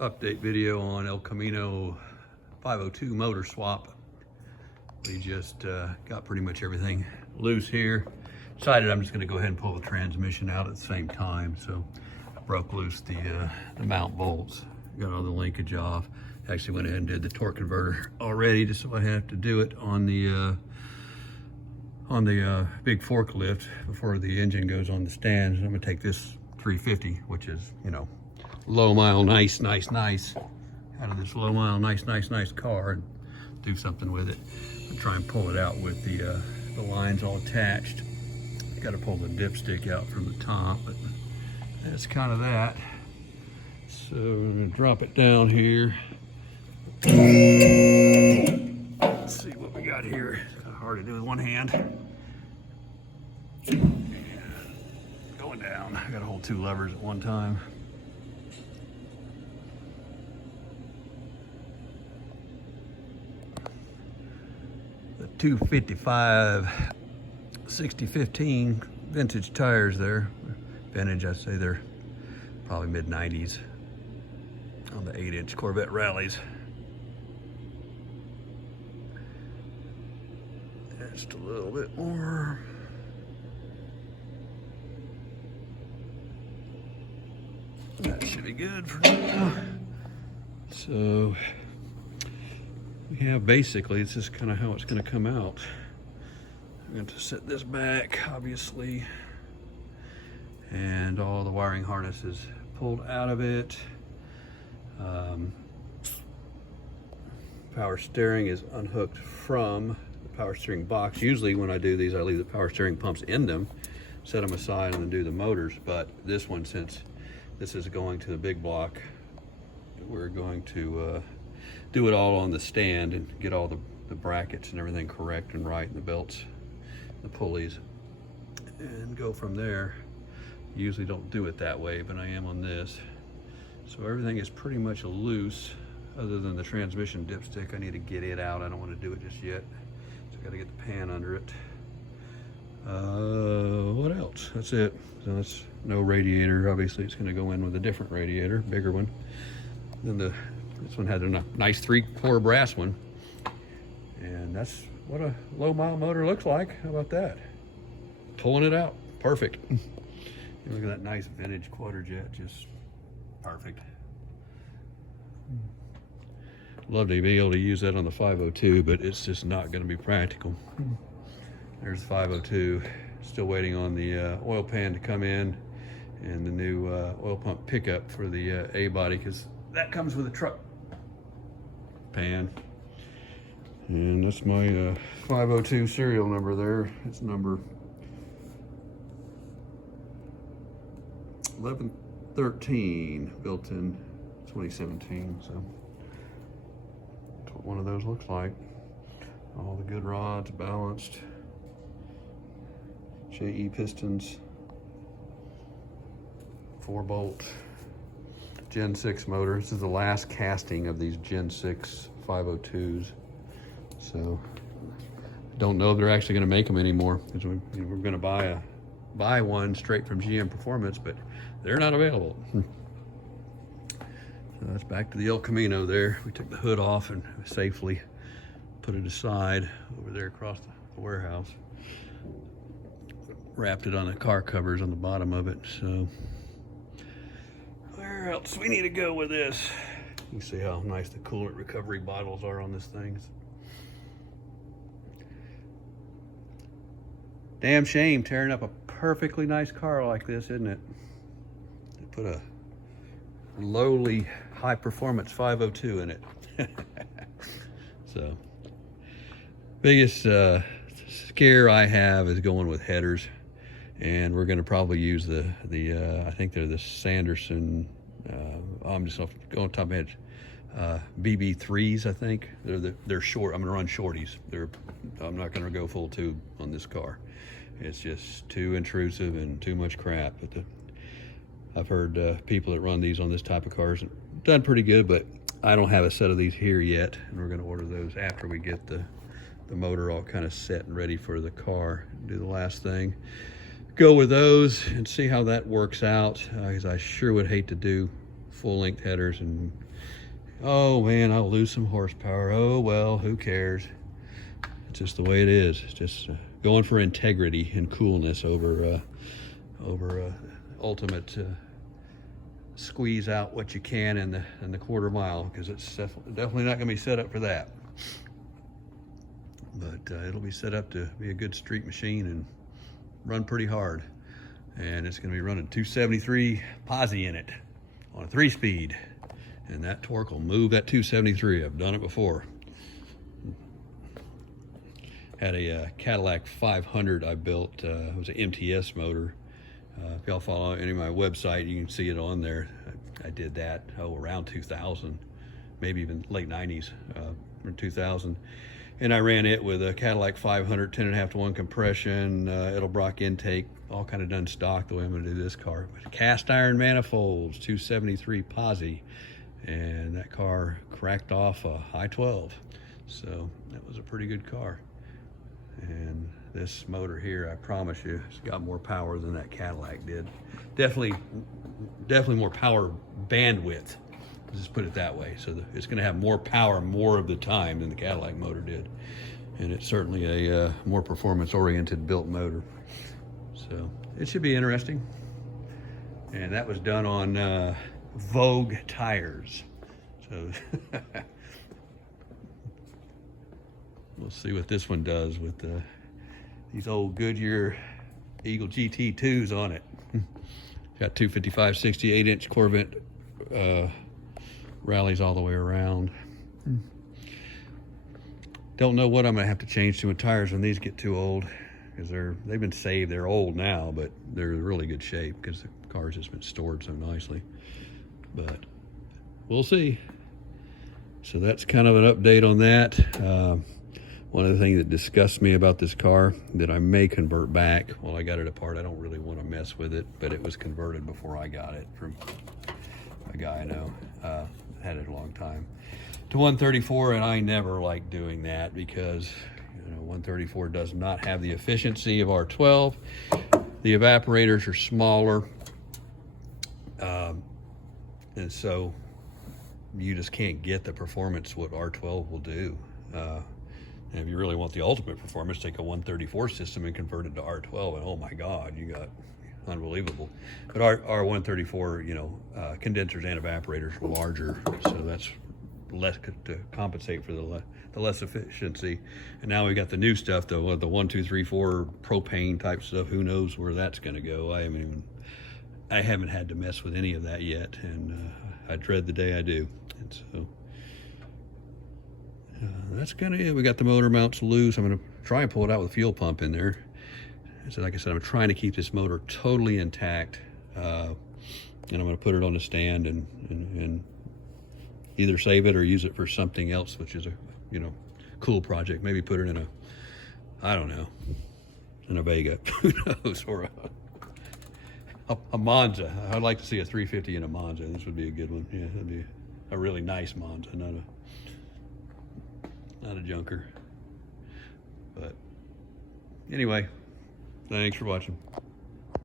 update video on El Camino 502 motor swap. We just got pretty much everything loose here. Decided I'm just going to go ahead and pull the transmission out at the same time. So I broke loose the mount bolts, got all the linkage off. Actually went ahead and did the torque converter already, just so I have to do it on the big forklift before the engine goes on the stand. So I'm going to take this 350, which is, you know, low mile, nice out of this low mile, nice car, and do something with it and try and pull it out with the lines all attached. Got to pull the dipstick out from the top, but that's kind of that. So I'm gonna drop it down here. Let's see what we got here. It's kind of hard to do with one hand. Going down. I got to hold two levers at one time. The 255 6015 vintage tires there. Vintage, I'd say they're probably mid-90s on the 8-inch Corvette rallies. Just a little bit more. That should be good for now. So we have basically, this is kind of how it's going to come out. I'm going to set this back, obviously, and all the wiring harness is pulled out of it. Power steering is unhooked from the power steering box. Usually when I do these, I leave the power steering pumps in them, set them aside, and then do the motors. But this one, since this is going to the big block, we're going to do it all on the stand and get all the brackets and everything correct and right, and the belts, the pulleys, and go from there. Usually don't do it that way, but I am on this. So everything is pretty much loose other than the transmission dipstick. I need to get it out. I don't want to do it just yet. So I got to get the pan under it. What else? That's it. So that's no radiator. Obviously it's going to go in with a different radiator, bigger one. Then this one had a nice 3-core brass one. And that's what a low mile motor looks like. How about that? Pulling it out, perfect. Look at that nice vintage quarter jet, just perfect. Love to be able to use that on the 502, but it's just not going to be practical. There's the 502. Still waiting on the oil pan to come in, and the new oil pump pickup for the A body, because that comes with a truck pan. And that's my 502 serial number there. It's number 1113, built in 2017. So that's what one of those looks like. All the good rods, balanced, JE pistons, 4-bolt Gen 6 motor. This is the last casting of these Gen 6 502s. So don't know if they're actually going to make them anymore, because we're going to buy one straight from GM Performance, but they're not available. So that's back to the El Camino there. We took the hood off and safely put it aside over there across the warehouse. Wrapped it on the car covers on the bottom of it. So where else do we need to go with this? You can see how nice the coolant recovery bottles are on this thing. Damn shame tearing up a perfectly nice car like this, isn't it? To put a lowly high performance 502 in it. So biggest scare I have is going with headers, and we're going to probably use the I think they're the Sanderson, I'm just going top of my head, BB3s. I think they're short. I'm going to run shorties. I'm not going to go full tube on this car. It's just too intrusive and too much crap. But I've heard people that run these on this type of cars done pretty good, but I don't have a set of these here yet, and we're going to order those after we get the motor all kind of set and ready for the car. Do the last thing, go with those and see how that works out, because I sure would hate to do full-length headers, and oh man, I'll lose some horsepower. Oh well, who cares? It's just the way it is. It's just going for integrity and coolness over ultimate squeeze out what you can in the quarter mile, because it's definitely not going to be set up for that. But it'll be set up to be a good street machine and run pretty hard. And it's going to be running 273 posi in it on a 3-speed, and that torque will move that 273. I've done it before. Had a Cadillac 500 I built. It was an MTS motor. If y'all follow any of my website, you can see it on there. I did that around 2000, maybe even late 90s, or 2000. And I ran it with a Cadillac 500, 10.5-to-1 compression, Edelbrock intake, all kind of done stock the way I'm going to do this car. But cast iron manifolds, 273 posi, and that car cracked off a high 12. So that was a pretty good car. And this motor here, I promise you, it's got more power than that Cadillac did. Definitely more power bandwidth. Let's just put it that way. So it's going to have more power more of the time than the Cadillac motor did. And it's certainly a more performance-oriented built motor. So it should be interesting. And that was done on Vogue tires. So we'll see what this one does with these old Goodyear Eagle GT2s on it. Got 255, 60, 8-inch Corvette rallies all the way around. Don't know what I'm gonna have to change to with tires when these get too old, because they've been saved. They're old now, but they're in really good shape because the car's just been stored so nicely. But we'll see. So that's kind of an update on that. One of the things that disgusts me about this car that I may convert back, well, I got it apart. I don't really want to mess with it, but it was converted before I got it from a guy I know. Had it a long time, to 134, and I never like doing that because 134 does not have the efficiency of R12. The evaporators are smaller, and so you just can't get the performance what R12 will do. And if you really want the ultimate performance, take a 134 system and convert it to R12, and oh my God, you got unbelievable. But our 134, condensers and evaporators are larger, so that's less to compensate for the less efficiency. And now we got the new stuff, the 1, 2, 3, 4 propane type stuff. Who knows where that's going to go? I haven't had to mess with any of that yet, and I dread the day I do. And so that's kind of it. We got the motor mounts loose. I'm going to try and pull it out with a fuel pump in there. So like I said, I'm trying to keep this motor totally intact, and I'm going to put it on a stand and either save it or use it for something else, which is a cool project. Maybe put it in in a Vega, who knows, or a Monza. I'd like to see a 350 in a Monza. This would be a good one. Yeah, that'd be a really nice Monza, not a junker. But anyway. Thanks for watching.